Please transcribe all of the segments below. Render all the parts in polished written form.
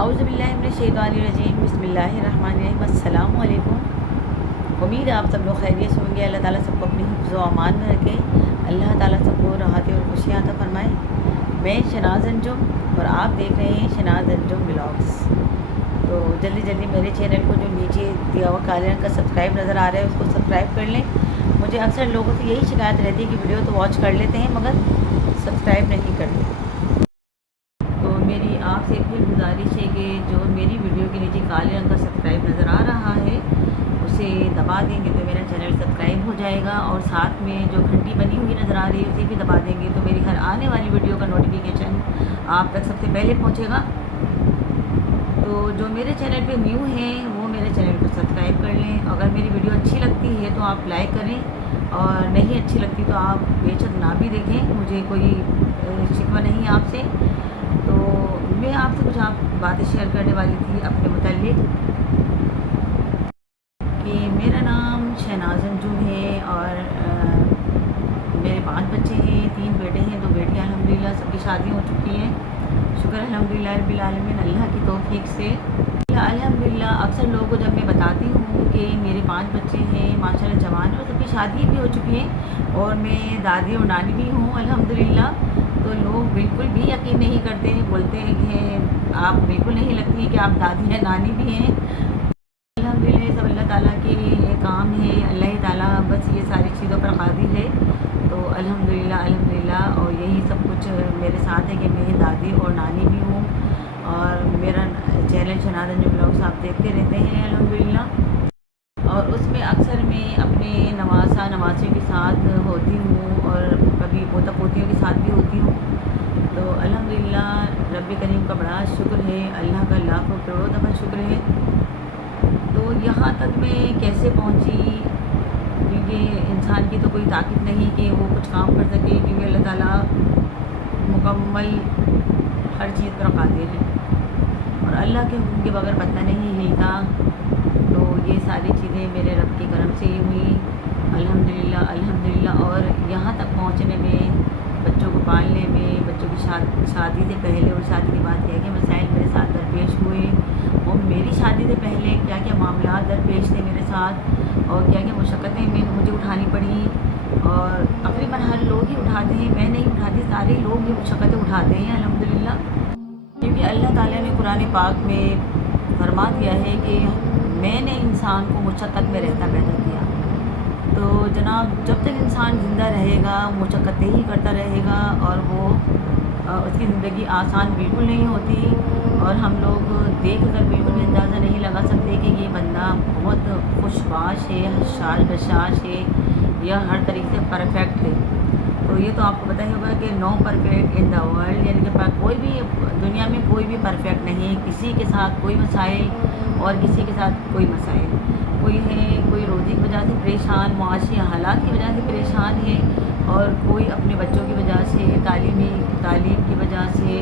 औज़ुबिल्लाहिमिनश्शैतानिर्रजीम बिस्मिल्लाहिर्रहमानिर्रहीम। अस्सलामु अलैकुम। उम्मीद है आप सब लोग खैरियत से होंगे। अल्लाह ताला सबको अपनी हिफ्ज़ व अमान में रखे। अल्लाह ताला सबको राहत और खुशियाँ अता फरमाए। मैं शनाज़ अंजुम और आप देख रहे हैं शनाज़ अंजुम व्लॉग्स। तो जल्दी जल्दी मेरे चैनल को जो नीचे दिया हुआ काले रंग का सब्सक्राइब नज़र आ रहा है उसको सब्सक्राइब कर लें। मुझे अक्सर लोगों से यही शिकायत रहती है कि वीडियो तो वॉच कर लेते हैं मगर सब्सक्राइब नहीं करते। तो मेरी आपसे फिर गुजारिश है कि जो मेरी वीडियो के नीचे काले रंग का सब्सक्राइब नज़र आ रहा है उसे दबा देंगे तो मेरा चैनल सब्सक्राइब हो जाएगा, और साथ में जो घंटी बनी हुई नज़र आ रही है उसे भी दबा देंगे तो मेरी हर आने वाली वीडियो का नोटिफिकेशन आप तक सबसे पहले पहुंचेगा। तो जो मेरे चैनल पे न्यू हैं वो मेरे चैनल को सब्सक्राइब कर लें। अगर मेरी वीडियो अच्छी लगती है तो आप लाइक करें, और नहीं अच्छी लगती तो आप बेशक ना भी देखें, मुझे कोई शिकवा नहीं है आपसे। तो मैं आपसे कुछ बातें शेयर करने वाली थी अपने मुताल्लिक कि मेरा नाम शहनाज़ अंजुम है और मेरे 5 बच्चे हैं, 3 बेटे हैं, 2 बेटियां। अल्हम्दुलिल्लाह सबकी शादी हो चुकी है, शुक्र अल्हम्दुलिल्लाह रब्बिल आलमीन, अल्लाह की तौफीक से अल्हम्दुलिल्लाह। अक्सर लोगों को जब मैं बताती हूँ कि मेरे 5 बच्चे हैं माशाल्लाह जवान और सबकी शादी भी हो चुकी है और मैं दादी और नानी भी हूँ अल्हम्दुलिल्लाह, तो लोग बिल्कुल भी यकीन नहीं करते हैं, बोलते हैं कि आप बिल्कुल नहीं लगती कि आप दादी हैं नानी भी हैं। अल्हम्दुलिल्लाह सब अल्लाह ताला के ये काम है, अल्लाह ताला बस ये सारी चीज़ों पर कादिर है। तो अल्हम्दुलिल्लाह अल्हम्दुलिल्लाह, और यही सब कुछ मेरे साथ है कि मैं दादी और नानी भी हूँ, और मेरा चैनल शनाज़ अंजुम व्लॉग्स आप देखते रहते हैं अल्हम्दुलिल्लाह। और उसमें अक्सर मैं अपने नवासा नवासियों के साथ होती हूँ और कभी पोता पोतियों के साथ भी होती हूँ। तो अल्हम्दुलिल्लाह रब्बी करीम का बड़ा शुक्र है, अल्लाह का लाखों करोड़ों दफ़ा शुक्र है। तो यहाँ तक मैं कैसे पहुँची, क्योंकि इंसान की तो कोई ताकत नहीं कि वो कुछ काम कर सके, क्योंकि अल्लाह ताला मुकम्मल हर चीज़ पर कादिर है और अल्लाह के हुक्म के बगैर पता नहीं हिलता। तो ये सारी चीज़ें मेरे रब के करम से ही हुई अल्हम्दुलिल्लाह अल्हम्दुलिल्लाह। और यहाँ तक पहुँचने में, बच्चों को पालने में, बच्चों की शादी से पहले और शादी के बाद क्या क्या मसाइल मेरे साथ दरपेश हुए, और मेरी शादी से पहले क्या क्या मामला दरपेश थे मेरे साथ, और क्या क्या मुशक्क़तें मुझे उठानी पड़ी। और तकरीबन हर लोग ही उठाते हैं, मैं नहीं उठाती, सारे लोग ये मुशक्क़तें उठाते हैं अल्हम्दुलिल्लाह। क्योंकि अल्लाह ताला ने कुरान पाक में फरमा दिया है कि मैंने इंसान को मुशक्क़त में रहता पैदा किया। तो जनाब जब तक इंसान ज़िंदा रहेगा मुशक्क़तें ही करता रहेगा, और वो उसकी ज़िंदगी आसान बिल्कुल नहीं होती। और हम लोग देख कर बिल्कुल भी अंदाज़ा नहीं लगा सकते कि ये बंदा बहुत खुशबाश है, हशाश बशाश है या हर तरीके से परफेक्ट है। तो ये तो आपको पता ही होगा कि no perfect in the world, यानी कि कोई भी दुनिया में कोई भी परफेक्ट नहीं है। किसी के साथ कोई मसाइल और किसी के साथ कोई मसाइल, कोई है कोई रोज़ी की वजह से परेशान, मुआशी हालात की वजह से परेशान है, और कोई अपने बच्चों की वजह से, तालीम की वजह से,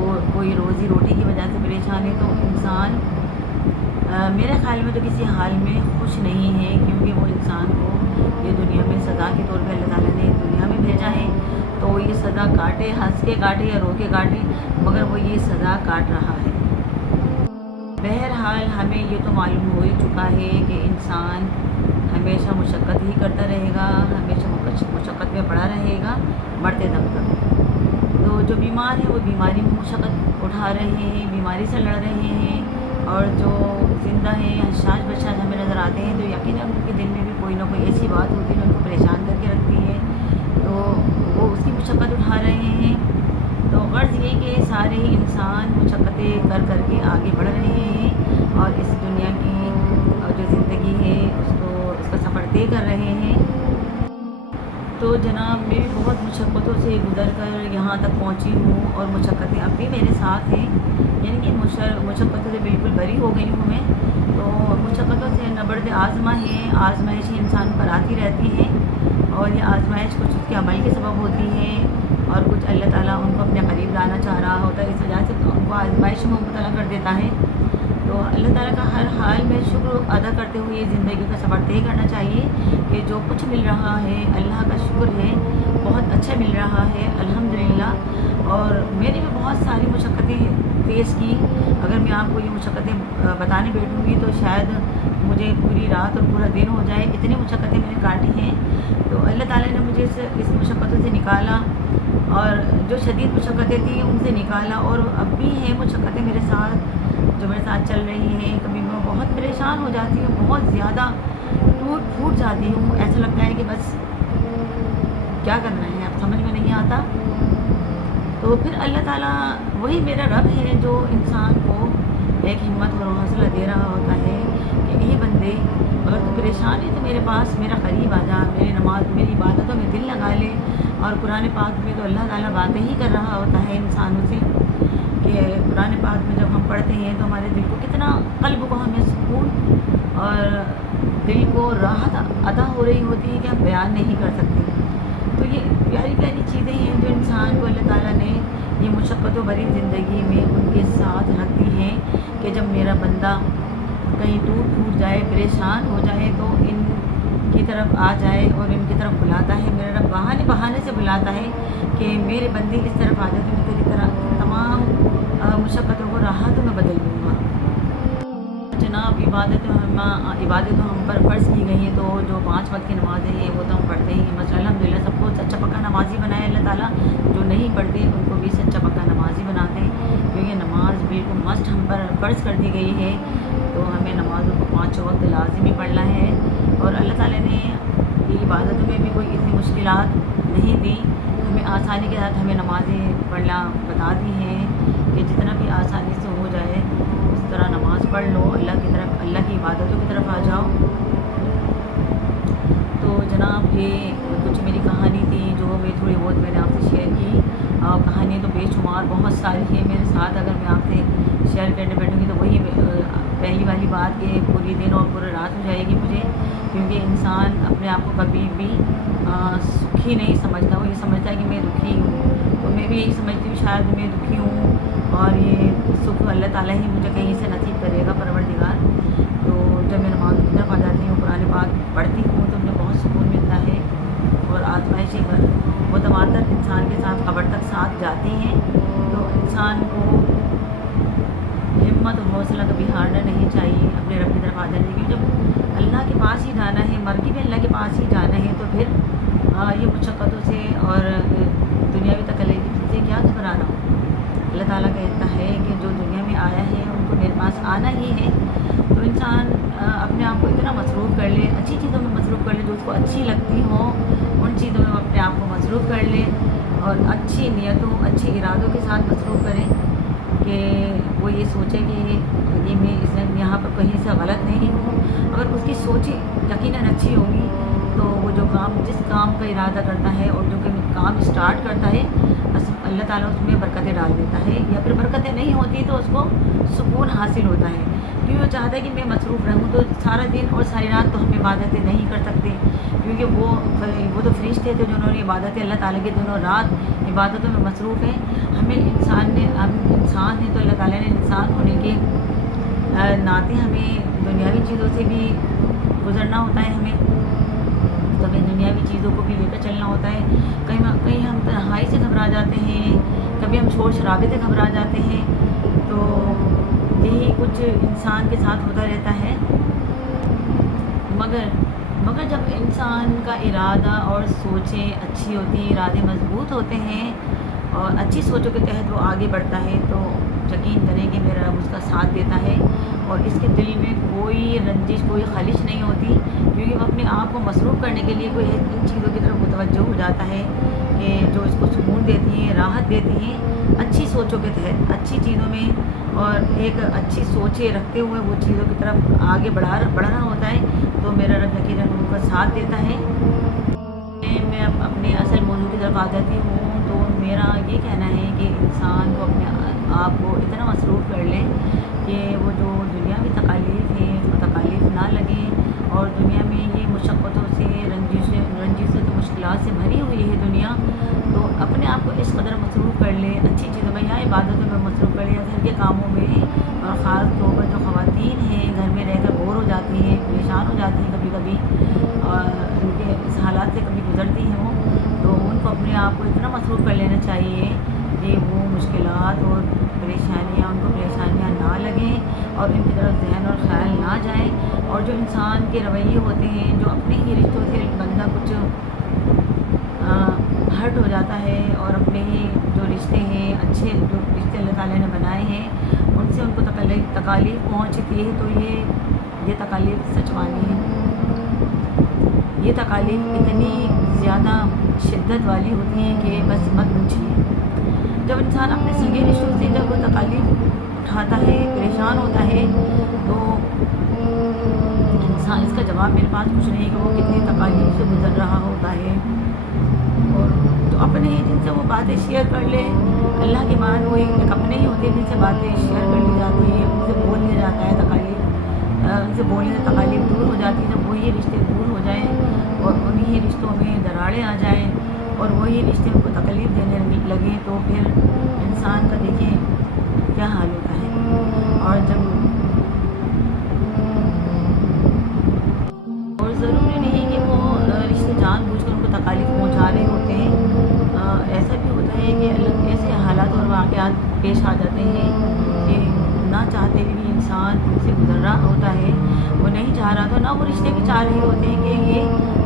और कोई रोज़ी रोटी की वजह से परेशान है। तो इंसान मेरे ख़्याल में तो किसी हाल में खुश नहीं है, क्योंकि वो इंसान को ये दुनिया में सज़ा के तौर पे अल्लाह ताला ने दुनिया में भेजा है। तो ये सज़ा काटे, हंस के काटे या रो के काटे, मगर वो ये सज़ा काट रहा है। बहरहाल हमें ये तो मालूम हो ही चुका है कि इंसान हमेशा मुशक्क़त ही करता रहेगा, हमेशा मुशक्क़त में पड़ा रहेगा मरते दम तक। तो जो बीमार है वो बीमारी में मुशक्क़त उठा रहे हैं, बीमारी से लड़ रहे हैं, और जो ज़िंदा है हशाश बशाश हमें नज़र आते हैं, तो यकीनन उनके दिल में भी कोई ना कोई ऐसी बात होती है जो उनको परेशान करके रखती है, तो वो उसकी मुशक्क़त उठा रहे हैं। तो गर्ज़ ये कि सारे ही इंसान मुशक्क़तें कर कर के आगे बढ़ रहे हैं और इस दुनिया की जो ज़िंदगी है उसका सफ़र तय कर रहे हैं। तो जनाब मैं भी बहुत मुशक्क़तों से गुज़र कर यहाँ तक पहुँची हूँ, और मुशक्क़तें अब भी मेरे साथ हैं, यानी कि मुशक्क़तों से बिल्कुल बरी हो गई हूँ मैं। तो मुशक्क़तों से नबर्द आज़मा है, आज़माइशें इंसान पर आती रहती हैं, और ये आज़माइश कुछ उसके अमल के सबब होती है और कुछ अल्लाह ताला उनको अपने करीब लाना चाह रहा होता है, इस वजह से उनको आज़माइश में मुब्तला कर देता है। तो अल्लाह ताला का हर हाल में शुक्र अदा करते हुए ज़िंदगी का सफ़र तय करना चाहिए कि जो कुछ मिल रहा है अल्लाह का शुक्र है, बहुत अच्छा मिल रहा है अल्हम्दुलिल्लाह। और मैंने भी बहुत सारी मुशक्क़तें फेस की, अगर मैं आपको ये मशक्क़तें बताने बैठूँगी तो शायद मुझे पूरी रात और पूरा दिन हो जाए, इतनी मशक्क़तें मैंने काटी हैं। तो अल्लाह ताला ने मुझे इस मशक्क़तों से निकाला, और जो शदीद मशक्क़तें थी उनसे निकाला, और अब भी हैं मशक्क़तें मेरे साथ, जो मेरे साथ चल रही हैं। कभी मैं बहुत परेशान हो जाती हूँ, बहुत ज़्यादा टूट फूट जाती हूँ, ऐसा लगता है कि बस क्या करना है, अब समझ में नहीं आता। तो फिर अल्लाह ताला वही मेरा रब है जो इंसान को एक हिम्मत और हौसला दे रहा होता है कि ये बंदे, अगर तू परेशान है तो मेरे पास मेरा करीब आ जा, मेरी नमाज मेरी इबादतों में दिल लगा ले। और कुरान पाक में तो अल्लाह ताला बातें ही कर रहा होता है इंसानों से, कि कुरान पाक में जब हम पढ़ते हैं तो हमारे दिल को कितना, कल्ब को हमें सुकून और दिल को राहत अता हो रही होती है कि हम बयान नहीं कर सकते। तो ये प्यारी प्यारी चीज़ें हैं जो इंसान को अल्लाह ताला ने ये मुशक्क़तों भरी ज़िंदगी में उनके साथ रख दी हैं, कि जब मेरा बंदा कहीं टूट फूट जाए, परेशान हो जाए, तो इनकी तरफ आ जाए और इनकी तरफ बुलाता है। मेरा रब बहाने बहाने से बुलाता है कि मेरे बंदे इस तरफ आ जाए तो मैं तेरी तरह तमाम मुशक्क़तों को राहतों में बदल दूँगा। जनाब, इबादतें हम पर फ़र्ज़ की गई हैं, तो जो 5 वक्त की नमाज़ें हैं वो तो हम पढ़ते ही हैं। माशाअल्लाह अल्हम्दुलिल्लाह सबको सच्चा पक्का नमाज़ी बनाए अल्लाह ताला। जो नहीं पढ़ते उनको भी सच्चा पक्का नमाज़ी बनाते हैं, क्योंकि नमाज बिल्कुल मस्ट हम पर फ़र्ज़ कर दी गई है। तो हमें नमाज़ों को 5 वक्त लाज़िमी पढ़ना है। और अल्लाह ताला ने ये इबादतों में भी कोई इतनी मुश्किलात नहीं दी, हमें आसानी के साथ हमें नमाज़ें पढ़ना बता दी हैं कि जितना भी आसानी से हो जाए उस तरह नमाज़ पढ़ लो, अल्लाह की तरफ, अल्लाह की इबादतों की तरफ आ जाओ। तो जनाब, ये कुछ मेरी कहानी थी जो मैं थोड़ी बहुत मैंने आपसे शेयर की। कहानियाँ तो बेशुमार बहुत सारी हैं मेरे साथ, अगर मैं आपसे शेयर करने बैठूँगी तो वही पहली वाली बात कि पूरी दिन और पूरी रात हो जाएगी मुझे, क्योंकि इंसान अपने आप को कभी भी सुखी नहीं समझता। वो ये समझता है कि मैं दुखी हूँ, तो मैं भी यही समझती हूँ शायद मैं दुखी हूँ और ये सुख अल्लाह ताला ही मुझे कहीं से नसीब करेगा, परवरदिगार। तो जब मैं नमाज़ की तरफ आ जाती हूँ, कुरान पाक पढ़ती हूँ, तो मुझे बहुत सुकून मिलता है। और आज़माइशें वो तमातर इंसान के साथ कब्र तक साथ जाती हैं, तो इंसान को हिम्मत और हौसला कभी हारना नहीं चाहिए, अपने रब की तरफ आ जाने की। जब अल्लाह के पास ही जाना है, मर के भी अल्लाह के पास ही जाना है, तो फिर ये मुशक्क़तों से और दुनियावी तकलीफ़ से क्या घबराना हो। अल्लाह ताला कहता है कि जो दुनिया में आया है उनको मेरे पास आना ही है। तो इंसान अपने आप को इतना मसरूफ़ कर ले, अच्छी चीज़ों में मसरूफ़ कर ले जो उसको अच्छी लगती हो, उन चीज़ों में अपने आप को मसरूफ़ कर ले, और अच्छी नीयतों, अच्छे इरादों के साथ मसरूफ़ करें कि वो ये सोचे कि ये मैं इसमें यहाँ पर कहीं से गलत नहीं हूँ। अगर उसकी सोचें यकीनन अच्छी होगी तो वो जो काम, जिस काम का इरादा करता है और जो काम स्टार्ट करता है, अल्लाह ताला उसमें बरकतें डाल देता है, या फिर बरकतें नहीं होती तो उसको सुकून हासिल होता है। क्योंकि वो चाहता है कि मैं मसरूफ़ रहूँ, तो सारा दिन और सारी रात तो हम इबादतें नहीं कर सकते, क्योंकि वो तो फरिश्ते थे जिन्होंने इबादतें, अल्लाह ताला के दिनों रात इबादतों में मसरूफ़ हैं। हम इंसान हैं तो अल्लाह ताला ने इंसान होने के नाते हमें दुनियावी चीज़ों से भी गुज़रना होता है। हमें तो हमें दुनियावी चीज़ों को भी लेकर चलना होता है। कहीं हम तन्हाई से घबरा जाते हैं, कभी हम शोर शराबे से घबरा जाते हैं। तो यही कुछ इंसान के साथ होता रहता है। मगर जब इंसान का इरादा और सोचें अच्छी होती हैं, इरादे मजबूत होते हैं और अच्छी सोचों के तहत वो आगे बढ़ता है, तो यकीन करें कि मेरा रब उसका साथ देता है और इसके दिल में कोई रंजिश, कोई खलिश नहीं होती, क्योंकि वो अपने आप को मसरूफ़ करने के लिए कोई इन चीज़ों की तरफ मुतवज्जो हो जाता है कि जो इसको सुकून देती हैं, राहत देती हैं, अच्छी सोचों के तहत, अच्छी चीज़ों में, और एक अच्छी सोचें रखते हुए वो चीज़ों की तरफ आगे बढ़ना होता है। तो मेरा रब यकीनन उनका साथ देता है। मैं अपने असल मौजू की तरफ आ जाती हूँ, तो मेरा ये कहना है कि इंसान को अपने आप को इतना मसरूफ़ कर लें कि वो जो दुनियावी तकालीफ़ है वो तकालीफ़ ना लगे, और दुनिया में ये मुशक्क़तों से, रंजिशों की मुश्किलात से भरी हुई है दुनिया। तो अपने आप को इस कदर मसरूफ़ कर ले अच्छी चीज़ों में या इबादतों में मसरूफ़ कर ले, या घर के कामों में, और ख़ास तौर पर जो ख़वातीन हैं घर में रहकर बोर हो जाती हैं, परेशान हो जाती हैं कभी कभी, और उनके इस हालात से कभी गुज़रती हैं वो, तो उनको अपने आप को इतना मसरूफ़ कर लेना चाहिए कि वो मुश्किलात और परेशानियाँ उनको परेशानियाँ ना اور ان کی طرف ذہن اور خیال نہ جائے، اور جو انسان کے رویے ہوتے ہیں، جو اپنے ہی رشتوں سے بندہ کچھ ہرٹ ہو جاتا ہے، اور اپنے ہی جو رشتے ہیں، اچھے جو رشتے اللہ تعالیٰ نے بنائے ہیں، ان سے ان کو تکالیف پہنچتی ہے، تو یہ تکالیف سچوانی ہے۔ یہ تکالیف اتنی زیادہ شدت والی ہوتی ہیں کہ بس مت پوچھیے۔ جب انسان اپنے سگے رشتوں سے جب وہ تکالیف اٹھاتا ہے، پریشان ہوتا ہے، تو انسان اس کا جواب میرے پاس کچھ نہیں کہ وہ کتنی تکالیف سے گزر رہا ہوتا ہے۔ اور جو اپنے ہی جن سے وہ باتیں شیئر کر لے، اللہ کے بعد وہ ایک اپنے ہی ہوتے ہیں جن سے باتیں شیئر کر لی جاتی ہیں، ان سے بول لیا جاتا ہے، ان سے بولنے سے تکالیف دور ہو جاتی ہے۔ جب وہی رشتے دور ہو جائیں اور انہی رشتوں میں دراڑیں آ جائیں اور وہی رشتے ان کو تکلیف دینے لگے، تو پھر انسان کا دیکھیں کیا حال ہوتا ہے۔ اور ضروری نہیں کہ وہ رشتے جان بوجھ کر ان کو تکالیف پہنچا رہے ہوتے ہیں، ایسا بھی ہوتا ہے کہ ایسے حالات اور واقعات پیش آ جاتے ہیں کہ نہ چاہتے ہوئے بھی انسان ان سے گزر رہا ہوتا ہے، وہ نہیں چاہ رہا، تو نہ وہ رشتے بھی چاہ رہے ہوتے ہیں کہ یہ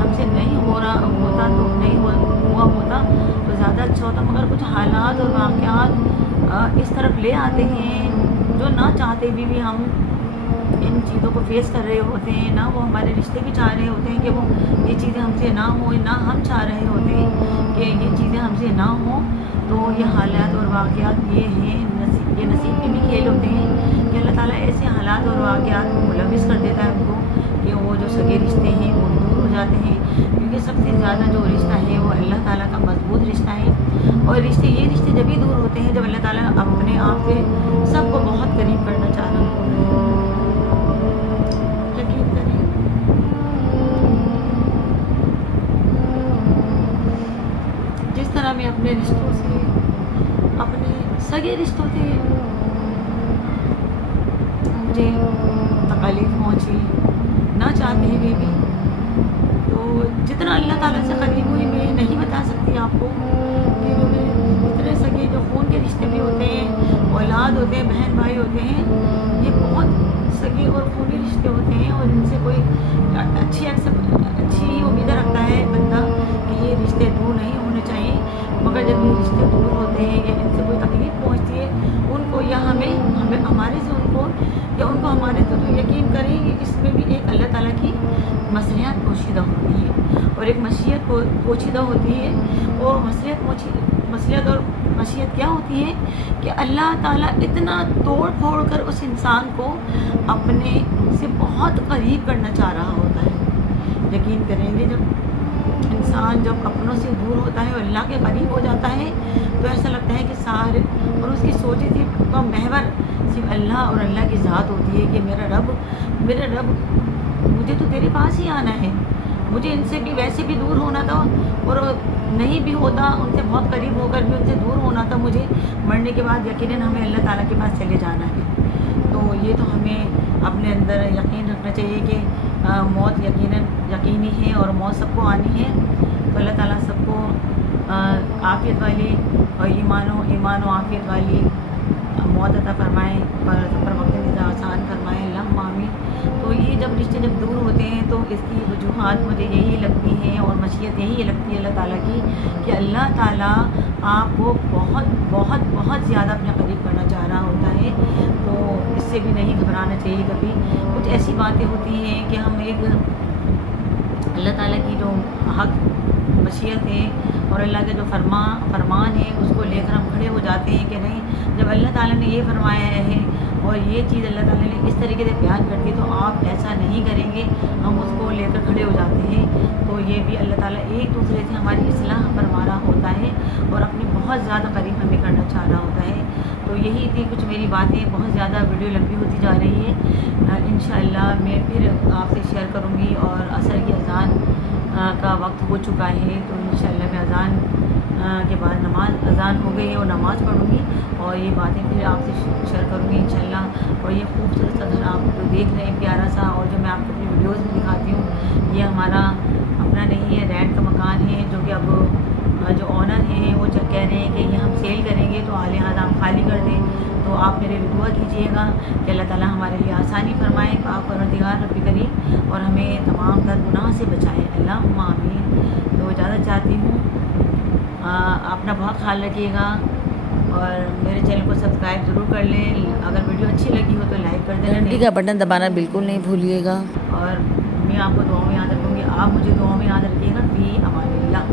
ہم سے نہیں ہو رہا ہوتا، تو نہیں ہوا ہوتا تو زیادہ اچھا ہوتا، مگر کچھ حالات اور واقعات اس طرف لے آتے ہیں جو نہ چاہتے بھی ہم ان چیزوں کو فیس کر رہے ہوتے ہیں، نہ وہ ہمارے رشتے بھی چاہ رہے ہوتے ہیں کہ وہ یہ چیزیں ہم سے نہ ہوں، نہ ہم چاہ رہے ہوتے ہیں کہ یہ چیزیں ہم سے نہ ہوں۔ تو یہ حالات اور واقعات یہ ہیں، یہ نصیب کے بھی کھیل ہوتے ہیں کہ اللہ تعالیٰ ایسے حالات اور واقعات کو ملوث کر دیتا ہے ان کو کہ وہ جو سگے رشتے ہیں وہ دور ہو جاتے ہیں، کیونکہ سب سے زیادہ جو رشتہ ہے وہ اللہ تعالیٰ کا مضبوط رشتہ ہے، اور یہ رشتے جب ہی دور ہوتے ہیں جب اللہ تعالیٰ اپنے آپ سے سب کو بہت قریب کرنا چاہ رہا ہوتا ہے۔ یقین کریں، جس طرح میں اپنے رشتوں سے، اپنے سگے رشتوں سے مجھے تکالیف پہنچی نہ چاہتے ہوئے بھی، تو جتنا اللہ تعالیٰ سے قریب ہوئی میں نہیں بتا سکتی آپ کو کہ جو میرے اتنے سگے جو خون کے رشتے بھی ہوتے ہیں، اولاد ہوتے ہیں، بہن بھائی ہوتے ہیں، یہ بہت سگے اور خونی رشتے ہوتے ہیں، اور ان سے کوئی اچھی امیدیں رکھتا ہے بندہ کہ یہ رشتے دور نہیں ہونے چاہیے، مگر جب یہ رشتے دور ہوتے ہیں یا ان سے کوئی تکلیف پہنچتی ہے ان کو، یا ہمارے سے ان کو، یا ان کو ہمارے سے، تو یقین کریں کہ اس میں بھی ایک اللہ تعالیٰ کی مصلحت پوشیدہ ہوتی ہے اور ایک مشیت پوشیدہ ہوتی ہے، اور مصلحت اور مشیت کیا ہوتی ہے کہ اللہ تعالیٰ اتنا توڑ پھوڑ کر اس انسان کو اپنے سے بہت قریب کرنا چاہ رہا ہوتا ہے۔ یقین کریں گے جب انسان جب اپنوں سے دور ہوتا ہے اور اللہ کے قریب ہو جاتا ہے تو ایسا لگتا ہے کہ سارے، اور اس کی سوچیں صرف کا محور صرف اللہ اور اللہ کی ذات ہوتی ہے کہ میرا رب مجھے تو تیرے پاس ہی آنا ہے، مجھے ان سے بھی ویسے بھی دور ہونا تھا، اور نہیں بھی ہوتا ان سے بہت قریب ہو کر بھی ان سے دور ہونا تھا، مجھے مرنے کے بعد یقیناً ہمیں اللہ تعالیٰ کے پاس چلے جانا ہے۔ تو یہ تو ہمیں اپنے اندر یقین رکھنا چاہیے کہ موت یقینی ہے اور موت سب کو آنی ہے، تو اللہ تعالیٰ سب کو عافیت والی اور ایمان و عافیت والی موت عطا فرمائیں اور سفر وقت آسان فرمائیں، اللہم آمین۔ تو یہ جب رشتے جب دور ہوتے ہیں تو اس کی وجوہات مجھے یہی لگتی ہیں اور مشیت یہی لگتی ہے اللہ تعالیٰ کی کہ اللہ تعالیٰ آپ کو بہت بہت بہت زیادہ اپنے قریب کرنا چاہ رہا ہوتا ہے، تو اس سے بھی نہیں گھبرانا چاہیے کبھی۔ کچھ ایسی باتیں ہوتی ہیں کہ ہم ایک اللہ تعالیٰ کی جو حق مشیت ہے اور اللہ کے جو فرمان ہے اس کو لے کر ہم کھڑے ہو جاتے ہیں کہ نہیں، جب اللہ تعالیٰ نے یہ فرمایا ہے اور یہ چیز اللہ تعالیٰ نے اس طریقے سے بیان کر دی تو آپ ایسا نہیں کریں گے، ہم اس کو لے کر کھڑے ہو جاتے ہیں، تو یہ بھی اللہ تعالیٰ ایک دوسرے سے ہماری اصلاح فرما رہا ہوتا ہے اور اپنی بہت زیادہ قریب ہمیں کرنا چاہ رہا ہوتا ہے۔ تو یہی تھی کچھ میری باتیں، بہت زیادہ ویڈیو لمبی ہوتی جا رہی ہے، انشاءاللہ میں پھر آپ سے شیئر کروں گی، اور عصر کی اذان کا وقت ہو چکا ہے، تو انشاءاللہ میں اذان کے بعد اذان ہو گئی ہے اور نماز پڑھوں گی، اور یہ باتیں پھر آپ سے شیئر کروں گی انشاءاللہ۔ اور یہ خوبصورت سا گھر آپ جو دیکھ رہے ہیں پیارا سا، اور جو میں آپ کو اپنی ویڈیوز میں دکھاتی ہوں، یہ ہمارا اپنا نہیں ہے، رینٹ کا مکان ہے، جو کہ اب جو آنر ہیں وہ کہہ رہے ہیں کہ یہ ہم سیل کریں گے، تو لہٰذا ہم خالی کر دیں، تو آپ میرے لیے دعا کیجیے گا کہ اللہ تعالیٰ ہمارے لیے آسانی فرمائے، پاک پروردگار رب کریم، اور ہمیں تمام تر گناہ سے بچائے، اللہم آمین۔ تو اجازت چاہتی ہوں، اپنا بہت خیال رکھیے گا، اور میرے چینل کو سبسکرائب ضرور کر لیں، اگر ویڈیو اچھی لگی ہو تو لائک کر دینا، گھنٹی کا بٹن دبانا بالکل نہیں بھولیے گا، اور میں آپ کو دعاؤں میں یاد رکھوں گی، آپ مجھے دعاؤں میں یاد رکھیے گا۔ فی امان اللہ۔